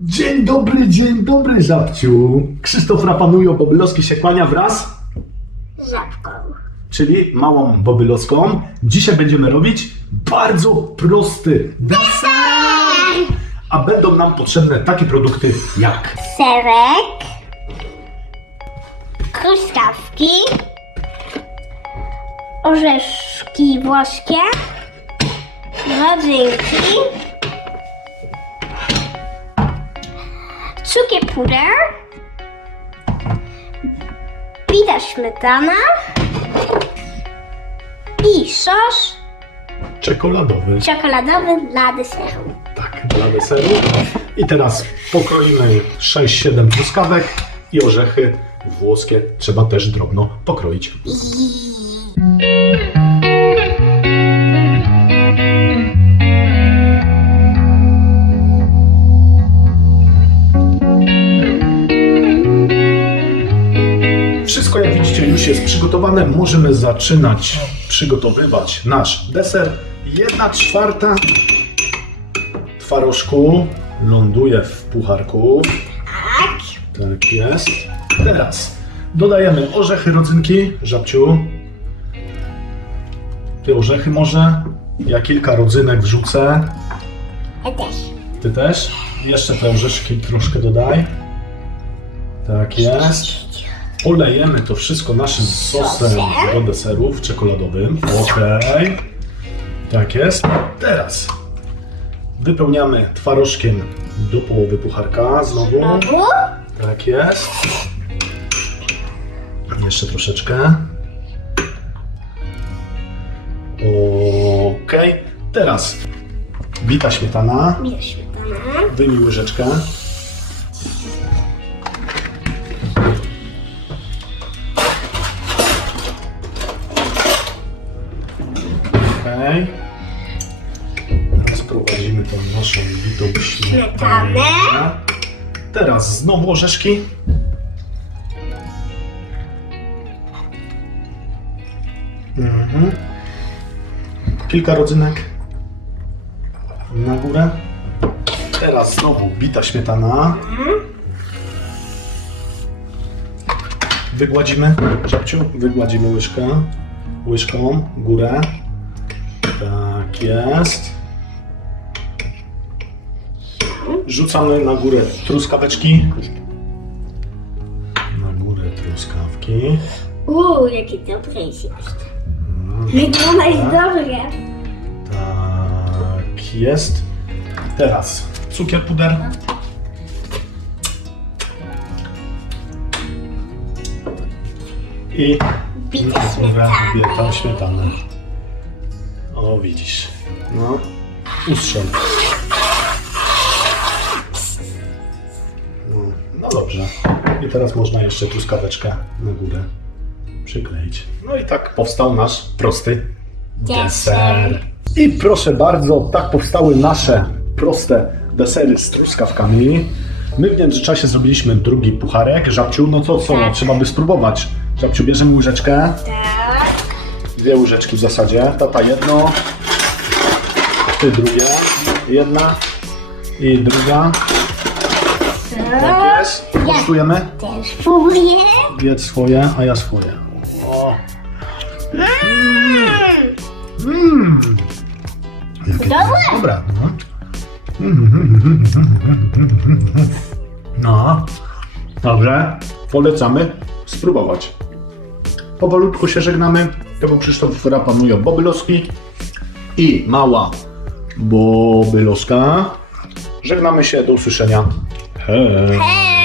Dzień dobry, dzień dobry, żabciu. Krzysztof Rapanujo Bobylowski się kłania wraz, Żabką. czyli małą bobylowską. Dzisiaj będziemy robić bardzo prosty deser. A będą nam potrzebne takie produkty jak Serek. Truskawki. Orzeszki włoskie. Rodzynki. Cukier puder. Bita śmietana. I sos czekoladowy. czekoladowy dla deseru. Tak, dla deseru. I teraz pokroimy 6-7 truskawek i orzechy włoskie trzeba też drobno pokroić. Już jest przygotowane. Możemy zaczynać przygotowywać nasz deser. Jedna czwarta twarożku ląduje w pucharku. Tak. Tak jest. Teraz dodajemy orzechy rodzynki, żabciu. Ty orzechy może? Ja kilka rodzynek wrzucę. Ja też. Ty też? Jeszcze te orzeszki troszkę dodaj. Tak jest. Olejemy to wszystko naszym sosem do deserów czekoladowym. Okej. Tak jest. Teraz wypełniamy twarożkiem do połowy pucharka znowu. Znowu. Tak jest. Jeszcze troszeczkę. Okej. Teraz bita śmietana. Bita śmietana. Wyjmij łyżeczkę. Okej. Teraz prowadzimy tą naszą bitą śmietanę. Śmietanę. Teraz znowu orzeszki. Mhm. Kilka rodzynek na górę. Teraz znowu bita śmietana. Wygładzimy, żabciu, wygładzimy łyżkę, łyżką, górę. Tak jest. Rzucamy na górę truskaweczki. Na górę truskawki. Uuu, jaki dobry jest. Wygląda jest dobre. Tak jest. Teraz cukier puder. I bitą śmietana. śmietanę. O, widzisz. No, ustrzel. No, no dobrze. I teraz można jeszcze truskaweczkę na górę przykleić. No i tak powstał nasz prosty deser. I proszę bardzo, tak powstały nasze proste desery z truskawkami. My w międzyczasie zrobiliśmy drugi pucharek. Żabciu, no co, co, Tak. trzeba by spróbować. Żabciu, bierzemy łyżeczkę. Tak. Dwie łyżeczki w zasadzie. Tata jedno, ty drugie. Jedna i druga. Tak jest. Kosztujemy. Też. Jedz swoje, a ja swoje. O. Mmm. Dobre. Dobra, no. No. Dobrze. Polecamy spróbować. Powolutku się żegnamy. To był Krzysztof Rapanujo Bobylowski i mała Bobylowska. Żegnamy się, do usłyszenia. Hej. Hej.